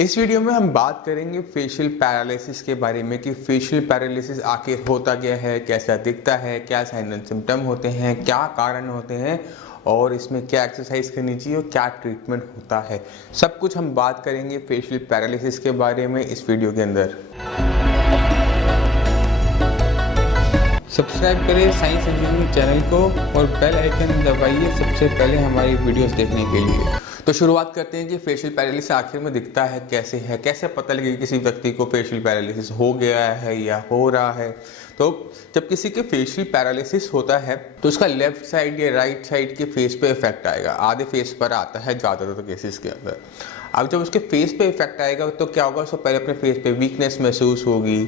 इस वीडियो में हम बात करेंगे फेशियल पैरालिसिस के बारे में कि फेशियल पैरालिसिस आखिर होता क्या है, कैसा दिखता है, क्या साइन एंड सिम्टम होते हैं, क्या कारण होते हैं और इसमें क्या एक्सरसाइज करनी चाहिए और क्या ट्रीटमेंट होता है। सब कुछ हम बात करेंगे फेशियल पैरालिसिस के बारे में इस वीडियो के अंदर। सब्सक्राइब करें साइंस इंजीनियरिंग चैनल को और बेल आइकन दबाइए सबसे पहले हमारी वीडियोस देखने के लिए। तो शुरुआत करते हैं कि फेशियल पैरालिसिस आखिर में दिखता है, कैसे पता लगे किसी व्यक्ति को फेशियल पैरालिसिस हो गया है या हो रहा है। तो जब किसी के फेशियल पैरालिसिस होता है तो उसका लेफ्ट साइड या राइट साइड के फेस पे इफेक्ट आएगा। आधे फेस पर आता है ज़्यादातर केसेस के अंदर। अब जब उसके फेस पे इफेक्ट आएगा तो क्या होगा, उसको पहले अपने फेस पे वीकनेस महसूस होगी।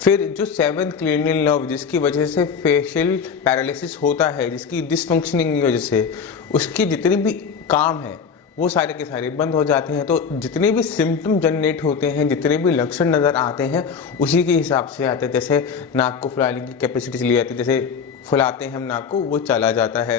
फिर जो 7th क्रेनियल नर्व जिसकी वजह से फेशियल पैरालिसिस होता है, जिसकी डिसफंक्शनिंग की वजह से उसके जितने भी काम हैं वो सारे के सारे बंद हो जाते हैं। तो जितने भी सिम्टम जनरेट होते हैं, जितने भी लक्षण नज़र आते हैं उसी के हिसाब से आते हैं। जैसे नाक को फुलाने की कैपेसिटी चली जाती है, जैसे फुलाते हैं हम नाक को वो चला जाता है।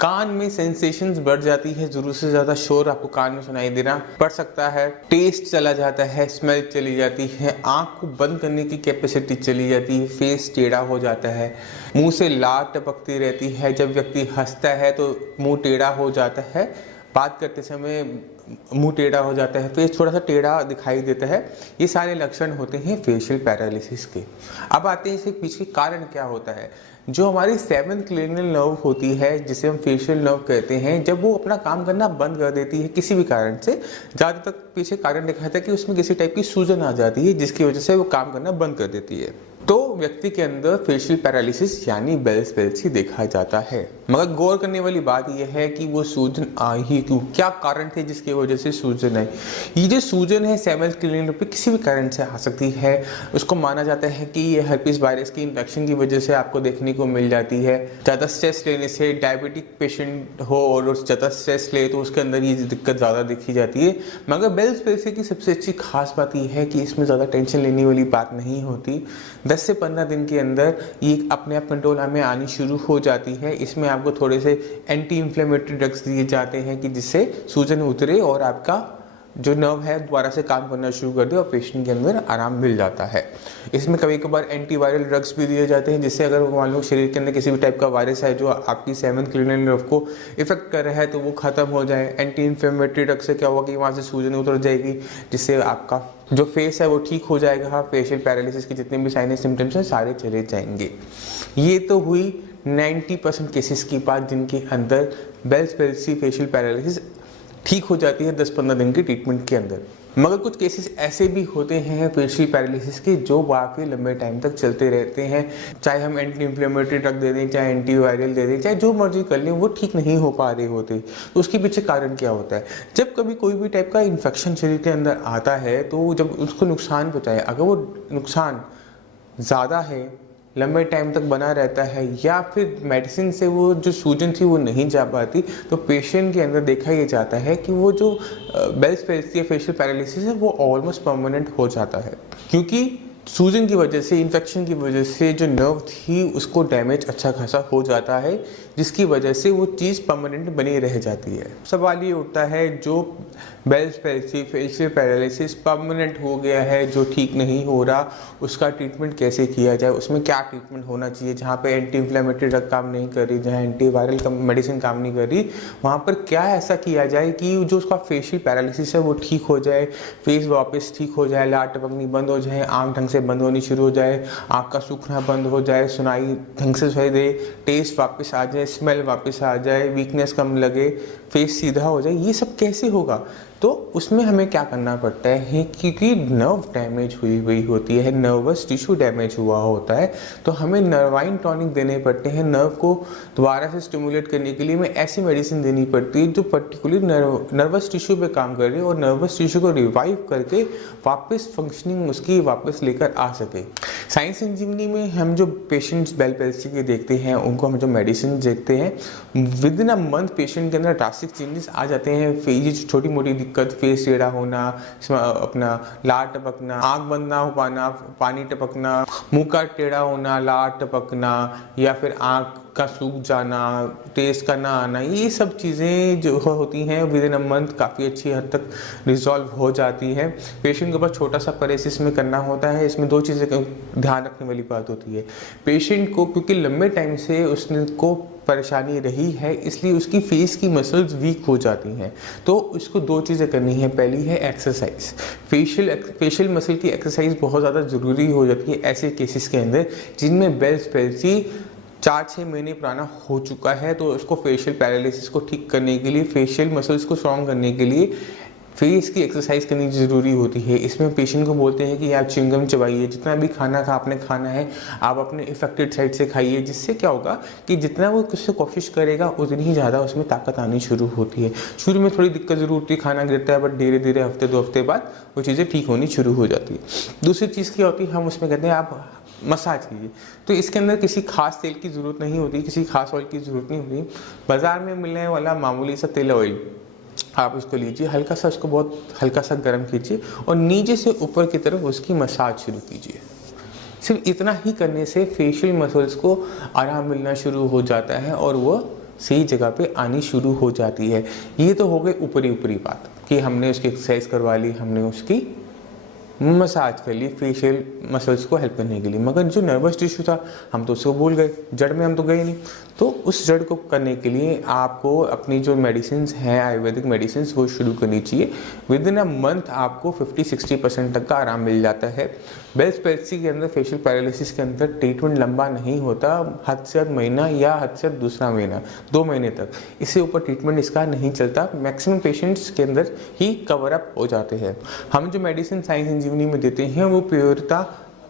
कान में सेंसेशंस बढ़ जाती है, जरूरत से ज़्यादा शोर आपको कान में सुनाई देना पड़ सकता है। टेस्ट चला जाता है, स्मेल चली जाती है, आँख को बंद करने की कैपेसिटी चली जाती है, फेस टेढ़ा हो जाता है, मुंह से लार टपकती रहती है। जब व्यक्ति हंसता है तो मुंह टेढ़ा हो जाता है, बात करते समय मुंह टेढ़ा हो जाता है, फेस थोड़ा सा टेढ़ा दिखाई देता है। ये सारे लक्षण होते हैं फेशियल पैरालिसिस के। अब आते हैं इसके पीछे कारण क्या होता है। जो हमारी 7th क्रेनियल नर्व होती है, जिसे हम फेशियल नर्व कहते हैं, जब वो अपना काम करना बंद कर देती है किसी भी कारण से, ज़्यादातर पीछे कारण दिखाता है कि उसमें किसी टाइप की सूजन आ जाती है जिसकी वजह से वो काम करना बंद कर देती है, तो व्यक्ति के अंदर फेशियल पैरालिसिस यानी बेल्स पैल्सी देखा जाता है। मगर गौर करने वाली बात यह है कि वो सूजन आई ही क्यों, क्या कारण थे जिसकी वजह से सूजन आई। ये जो सूजन है 7th क्रेनियल नर्व पे किसी भी कारण से आ सकती है। उसको माना जाता है कि ये हर्पीस वायरस की इन्फेक्शन की वजह से आपको देखने को मिल जाती है। ज़्यादा स्ट्रेस लेने से, डायबिटिक पेशेंट हो और ज़्यादा स्ट्रेस ले तो उसके अंदर ये दिक्कत ज़्यादा देखी जाती है। मगर बेल्स पैल्सी की सबसे अच्छी खास बात यह है कि इसमें ज़्यादा टेंशन लेने वाली बात नहीं होती। 10 से 15 दिन के अंदर ये अपने आप कंट्रोल में आनी शुरू हो जाती है। इसमें आपको थोड़े से एंटी इन्फ्लेमेटरी ड्रग्स दिए जाते हैं कि जिससे सूजन उतरे और आपका जो नर्व है दोबारा से काम करना शुरू कर दे और पेशेंट के अंदर आराम मिल जाता है। इसमें कभी कभार एंटीवायरल ड्रग्स भी दिए जाते हैं, जिससे अगर मान लो शरीर के अंदर किसी भी टाइप का वायरस है जो आपकी 7th क्रेनियल नर्व को इफेक्ट कर रहा है तो वो खत्म हो जाए। एंटी इन्फ्लेमेटरी ड्रग से क्या होगा कि वहाँ से सूजन उतर जाएगी, जिससे आपका जो फेस है वो ठीक हो जाएगा। फेशियल पैरालिसिस के जितने भी साइन एंड सिम्टम्स हैं सारे चले जाएंगे। ये तो हुई 90% केसेस की बात जिनके अंदर बेल्स पैल्सी फेशियल पैरालिसिस ठीक हो जाती है 10-15 दिन की ट्रीटमेंट के अंदर। मगर कुछ केसेस ऐसे भी होते हैं फेशियल पैरालिसिस के जो काफ़ी लंबे टाइम तक चलते रहते हैं। चाहे हम एंटी इन्फ्लेमेटरी ड्रग दे दें, चाहे एंटीवायरल दे दें, चाहे जो मर्जी कर लें, वो ठीक नहीं हो पा रहे होते। तो उसके पीछे कारण क्या होता है। जब कभी कोई भी टाइप का इन्फेक्शन शरीर के अंदर आता है तो जब उसको नुकसान पहुँचाए, अगर वो नुकसान ज़्यादा है, लंबे टाइम तक बना रहता है या फिर मेडिसिन से वो जो सूजन थी वो नहीं जा पाती, तो पेशेंट के अंदर देखा ये जाता है कि वो जो बेल्स पैल्सी या फेशियल पैरालिसिस है वो ऑलमोस्ट परमानेंट हो जाता है। क्योंकि सूजन की वजह से, इन्फेक्शन की वजह से जो नर्व थी उसको डैमेज अच्छा खासा हो जाता है, जिसकी वजह से वो चीज़ परमानेंट बनी रह जाती है। सवाल ये उठता है जो Bell's palsy facial paralysis permanent हो गया है, जो ठीक नहीं हो रहा, उसका ट्रीटमेंट कैसे किया जाए, उसमें क्या ट्रीटमेंट होना चाहिए। जहाँ पे एंटी इन्फ्लेमेटरी ड्रग काम नहीं कर रही, जहाँ एंटीवायरल मेडिसिन काम नहीं कर रही, वहाँ पर क्या ऐसा किया जाए कि जो उसका फेशियल पैरालिसिस है वो ठीक हो जाए, फेस वापस ठीक हो जाए, लार टपकनी बंद हो जाए, आँख ढंग से बंद होनी शुरू हो जाए, आँख का सूखना बंद हो जाए, सुनाई ढंग से सुनाई दे, टेस्ट वापस आ जाए, स्मेल वापस आ जाए, वीकनेस कम लगे, फेस सीधा हो जाए। ये सब कैसे होगा। तो उसमें हमें क्या करना पड़ता है, क्योंकि नर्व डैमेज हुई होती है, नर्वस टिश्यू डैमेज हुआ होता है, तो हमें नर्वाइन टॉनिक देने पड़ते हैं। नर्व को दोबारा से स्टिमुलेट करने के लिए हमें ऐसी मेडिसिन देनी पड़ती है जो पर्टिकुलर नर्वस टिश्यू पे काम कर रही है और नर्वस टिश्यू को रिवाइव करके वापस फंक्शनिंग उसकी वापस लेकर आ सके। साइंस इंजीनियरिंग में हम जो पेशेंट्स बेल्स पैल्सी के देखते हैं उनको हम जो मेडिसिन देखते हैं, with in a month patient के अंदर ड्रास्टिक चेंजेस आ जाते हैं। ये छोटी मोटी दिक्कत, फेस टेढ़ा होना, अपना लार टपकना, आँख बंद ना हो पाना, पानी टपकना, मुंह का टेढ़ा होना, लार टपकना या फिर आँख का सूख जाना, टेस्ट का ना आना, ये सब चीज़ें जो होती हैं विद इन अ मंथ काफ़ी अच्छी हद तक रिजॉल्व हो जाती है। पेशेंट के ऊपर छोटा सा परहेज में करना होता है। इसमें 2 चीज़ें ध्यान रखने वाली बात होती है। पेशेंट को क्योंकि लंबे टाइम से उसको परेशानी रही है, इसलिए उसकी फेस की मसल्स वीक हो जाती हैं, तो उसको 2 चीज़ें करनी है। पहली है एक्सरसाइज। फेशियल मसल की एक्सरसाइज बहुत ज़्यादा ज़रूरी हो जाती है ऐसे केसेस के अंदर जिनमें बेल्स पैल्सी 4-6 महीने पुराना हो चुका है। तो उसको फेशियल पैरालिसिस को ठीक करने के लिए, फेशियल मसल्स को स्ट्रॉन्ग करने के लिए फेस की एक्सरसाइज करनी ज़रूरी होती है। इसमें पेशेंट को बोलते हैं कि आप च्युइंगम चबाइए, जितना भी खाना आपने खाना है आप अपने इफेक्टेड साइड से खाइए, जिससे क्या होगा कि जितना वो उससे कोशिश करेगा उतनी ही ज़्यादा उसमें ताकत आनी शुरू होती है। शुरू में थोड़ी दिक्कत ज़रूर होती है, खाना गिरता है, बट धीरे धीरे हफ्ते 2 हफ्ते बाद वो चीज़ें ठीक होनी शुरू हो जाती है। दूसरी चीज़ क्या होती है, हम उसमें कहते हैं आप मसाज कीजिए। तो इसके अंदर किसी खास तेल की ज़रूरत नहीं होती, किसी खास ऑयल की ज़रूरत नहीं होती। बाज़ार में मिलने वाला मामूली सा तेल ऑयल आप इसको लीजिए, हल्का सा उसको बहुत हल्का सा गर्म कीजिए और नीचे से ऊपर की तरफ उसकी मसाज शुरू कीजिए। सिर्फ इतना ही करने से फेशियल मसल्स को आराम मिलना शुरू हो जाता है और वो सही जगह पे आनी शुरू हो जाती है। ये तो हो गई ऊपरी बात कि हमने उसकी एक्सरसाइज करवा ली, हमने उसकी मसाज कर ली फेशियल मसल्स को हेल्प करने के लिए, मगर जो नर्वस टिश्यू था हम तो उसको भूल गए, जड़ में हम तो गए नहीं। तो उस जड़ को करने के लिए आपको अपनी जो मेडिसिन हैं आयुर्वेदिक मेडिसिन वो शुरू करनी चाहिए। विद इन अ मंथ आपको 50-60% तक का आराम मिल जाता है। बेल्स पैल्सी के अंदर, फेशियल पैरालिसिस के अंदर ट्रीटमेंट लंबा नहीं होता, हद से हद महीना या हद से दूसरा महीना 2 महीने तक, इससे ऊपर ट्रीटमेंट इसका नहीं चलता। मैक्सिमम पेशेंट्स के अंदर ही कवर अप हो जाते हैं। हम जो मेडिसिन साइंस संजीवनी में देते हैं वो प्योरता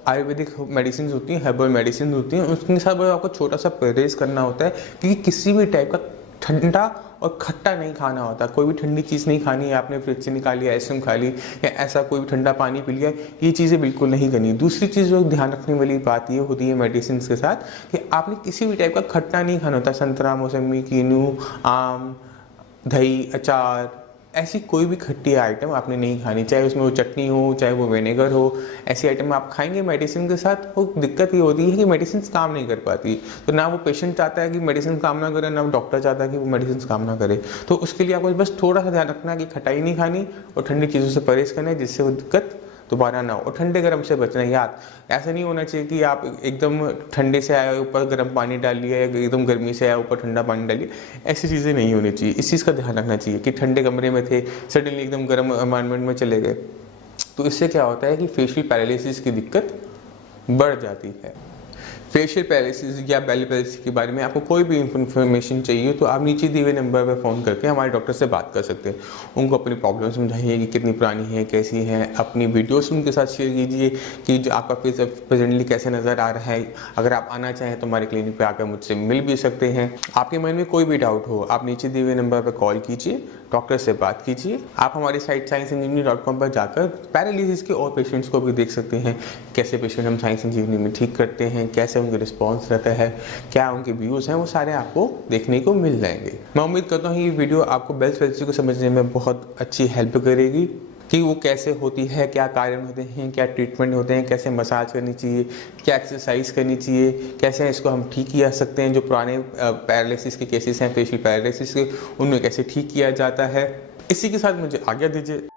आयुर्वेदिक मेडिसिन होती हैं, हर्बल मेडिसिन होती हैं, उसके साथ आपको छोटा सा परहेज करना होता है कि किसी भी टाइप का ठंडा और खट्टा नहीं खाना होता। कोई भी ठंडी चीज़ नहीं खानी है, आपने फ्रिज से निकाली, आइसक्रीम खा ली या ऐसा कोई भी ठंडा पानी पी लिया, ये चीज़ें बिल्कुल नहीं करनी। दूसरी चीज़ जो ध्यान रखने वाली बात ये होती है मेडिसिन के साथ कि आपने किसी भी टाइप का खट्टा नहीं खाना होता। संतरा, मौसमी, कीनू, आम, दही, अचार, ऐसी कोई भी खट्टी आइटम आपने नहीं खानी, चाहे उसमें वो चटनी हो, चाहे वो विनेगर हो। ऐसी आइटम आप खाएंगे मेडिसिन के साथ, वो दिक्कत ये होती है कि मेडिसिन काम नहीं कर पाती। तो ना वो पेशेंट चाहता है कि मेडिसिन काम ना करे, ना वो डॉक्टर चाहता है कि वो मेडिसिन काम ना करे। तो उसके लिए आपको बस थोड़ा सा ध्यान रखना कि खटाई नहीं खानी और ठंडी चीज़ों से परहेज करना है, जिससे वो दिक्कत दोबारा ना हो। और ठंडे गर्म से बचना है याद, ऐसा नहीं होना चाहिए कि आप एकदम ठंडे से आए ऊपर गर्म पानी डाल लिया या एकदम गर्मी से आए ऊपर ठंडा पानी डाल लिया, ऐसी चीज़ें नहीं होनी चाहिए। इस चीज़ का ध्यान रखना चाहिए कि ठंडे कमरे में थे, सडनली एकदम गर्म एनवायरनमेंट में चले गए, तो इससे क्या होता है कि फेशियल पैरालिसिस की दिक्कत बढ़ जाती है। फेशियल पैरालिसिस या बेली पैरालिसिस के बारे में आपको कोई भी इंफॉर्मेशन चाहिए तो आप नीचे दिए हुए नंबर पर फ़ोन करके हमारे डॉक्टर से बात कर सकते हैं। उनको अपनी प्रॉब्लम समझाइए कि कितनी पुरानी है, कैसी है, अपनी वीडियोस उनके साथ शेयर कीजिए कि जो आपका फेस प्रेजेंटली कैसे नज़र आ रहा है। अगर आप आना चाहें तो हमारे क्लिनिक पर आकर मुझसे मिल भी सकते हैं। आपके मन में कोई भी डाउट हो आप नीचे दिए हुए नंबर पर कॉल कीजिए, डॉक्टर से बात कीजिए। आप हमारी साइट साइंस इंजीनियरिंग.com पर जाकर पैरालिसिस के और पेशेंट्स को भी देख सकते हैं, कैसे पेशेंट हम साइंस इंजीनियरिंग में ठीक करते हैं, कैसे उनके रिस्पॉन्स रहता है, क्या उनके व्यूज़ हैं, वो सारे आपको देखने को मिल जाएंगे। मैं उम्मीद करता हूँ ये वीडियो आपको बेल्स पैल्सी को समझने में बहुत अच्छी हेल्प करेगी कि वो कैसे होती है, क्या कारण होते हैं, क्या ट्रीटमेंट होते हैं, कैसे मसाज करनी चाहिए, क्या एक्सरसाइज करनी चाहिए, कैसे इसको हम ठीक किया सकते हैं। जो पुराने पैरालिसिस के केसेस हैं फेशियल पैरालिसिस के, उनमें कैसे ठीक किया जाता है। इसी के साथ मुझे आज्ञा दीजिए।